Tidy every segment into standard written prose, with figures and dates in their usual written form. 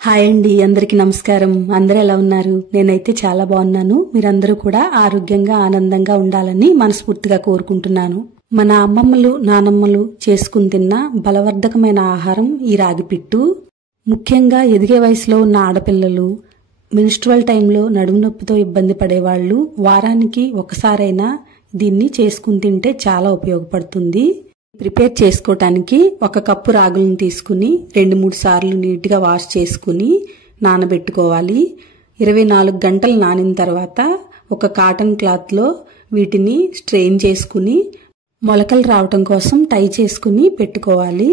Hi అండి, అందరికీ నమస్కారం. అందరూ ఎలా ఉన్నారు? నేనైతే చాలా బాగున్నాను. మీరందరూ కూడా ఆరోగ్యంగా ఆనందంగా ఉండాలని మనస్ఫూర్తిగా కోరుకుంటున్నాను. మన అమ్మమ్మలు నానమ్మలు చేసుకుని తిన్న బలవర్ధకమైన ఆహారం ఈ రాగిపిట్టు. ముఖ్యంగా ఎదిగే వయసులో ఉన్న ఆడపిల్లలు, మెన్స్ట్రువల్ టైంలో నడుము నొప్పితో ఇబ్బంది పడేవాళ్లు వారానికి ఒకసారైనా దీన్ని చేసుకుని తింటే చాలా ఉపయోగపడుతుంది. ప్రిపేర్ చేసుకోవటానికి 1 కప్పు రాగులను తీసుకుని 2-3 సార్లు నీట్గా వాష్ చేసుకుని నానబెట్టుకోవాలి. 24 గంటలు నానిన తర్వాత ఒక కాటన్ క్లాత్లో వీటిని స్ట్రెయిన్ చేసుకుని మొలకలు రావటం కోసం టై చేసుకుని పెట్టుకోవాలి.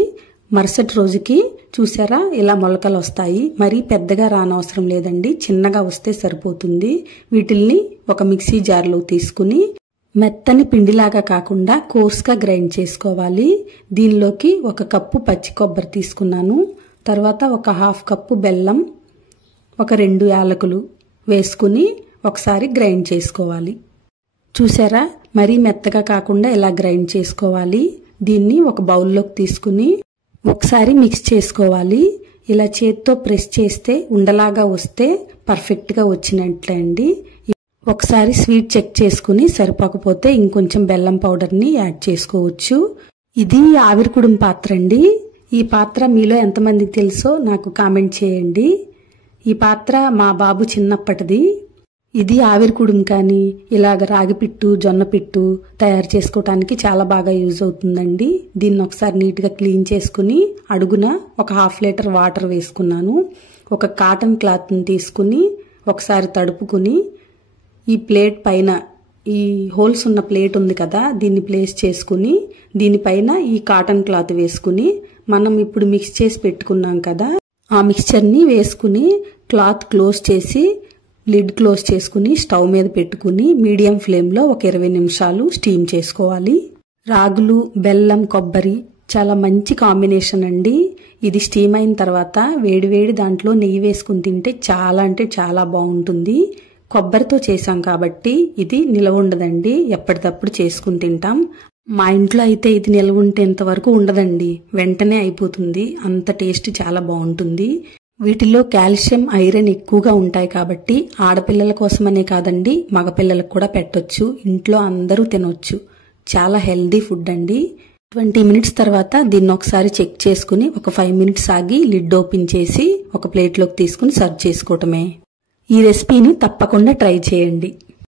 మరుసటి రోజుకి చూసారా ఇలా మొలకలు వస్తాయి. మరీ పెద్దగా రానవసరం లేదండి, చిన్నగా వస్తే సరిపోతుంది. వీటిల్ని ఒక మిక్సీ జార్లో తీసుకుని మెత్తని పిండిలాగా కాకుండా కోర్స్గా గ్రైండ్ చేసుకోవాలి. దీనిలోకి 1 కప్పు పచ్చి కొబ్బరి తీసుకున్నాను. తర్వాత 1/2 కప్పు బెల్లం, 2 యాలకులు వేసుకుని ఒకసారి గ్రైండ్ చేసుకోవాలి. చూసారా మరీ మెత్తగా కాకుండా ఇలా గ్రైండ్ చేసుకోవాలి. దీన్ని ఒక బౌల్లోకి తీసుకుని ఒకసారి మిక్స్ చేసుకోవాలి. ఇలా చేత్తో ప్రెస్ చేస్తే ఉండలాగా వస్తే పర్ఫెక్ట్గా వచ్చినట్లే అండి. ఒకసారి స్వీట్ చెక్ చేసుకుని సరిపోకపోతే ఇంకొంచెం బెల్లం పౌడర్ని యాడ్ చేసుకోవచ్చు. ఇది ఆవిరికుడుం పాత్ర అండి. ఈ పాత్ర మీలో ఎంతమందికి తెలుసో నాకు కామెంట్ చేయండి. ఈ పాత్ర మా బాబు చిన్నప్పటిది. ఇది ఆవిరికుడుం కానీ ఇలాగ రాగిపిట్టు జొన్నపిట్టు తయారు చేసుకోవటానికి చాలా బాగా యూజ్ అవుతుందండి. దీన్ని ఒకసారి నీట్గా క్లీన్ చేసుకుని అడుగున 1/2 లీటర్ వాటర్ వేసుకున్నాను. ఒక కాటన్ క్లాత్ని తీసుకుని ఒకసారి తడుపుకుని ఈ ప్లేట్ పైన ఈ హోల్స్ ఉన్న ప్లేట్ ఉంది కదా, దీన్ని ప్లేస్ చేసుకుని దీనిపైన ఈ కాటన్ క్లాత్ వేసుకుని మనం ఇప్పుడు మిక్స్ చేసి పెట్టుకున్నాం కదా ఆ మిక్స్చర్ని వేసుకుని క్లాత్ క్లోజ్ చేసి లిడ్ క్లోజ్ చేసుకుని స్టవ్ మీద పెట్టుకుని మీడియం ఫ్లేమ్లో ఒక 20 నిమిషాలు స్టీమ్ చేసుకోవాలి. రాగులు, బెల్లం, కొబ్బరి చాలా మంచి కాంబినేషన్ అండి. ఇది స్టీమ్ అయిన తర్వాత వేడివేడి దాంట్లో నెయ్యి వేసుకుని తింటే చాలా అంటే చాలా బాగుంటుంది. కొబ్బరితో చేసాం కాబట్టి ఇది నిలవ ఉండదండి, ఎప్పటికప్పుడు చేసుకుని తింటాం. మా ఇంట్లో అయితే ఇది నిలవ ఉంటేంతవరకు ఉండదండి, వెంటనే అయిపోతుంది. అంత టేస్ట్ చాలా బాగుంటుంది. వీటిలో కాల్షియం, ఐరన్ ఎక్కువగా ఉంటాయి కాబట్టి ఆడపిల్లల కోసమనే కాదండి మగపిల్లలకు కూడా పెట్టొచ్చు. ఇంట్లో అందరూ తినొచ్చు. చాలా హెల్దీ ఫుడ్ అండి. 20 మినిట్స్ తర్వాత దీన్ని ఒకసారి చెక్ చేసుకుని ఒక 5 మినిట్స్ ఆగి లిడ్ ఓపెన్ చేసి ఒక ప్లేట్లోకి తీసుకుని సర్వ్ చేసుకోవటమే. ఈ రెసిపీని తప్పకుండా ట్రై చేయండి.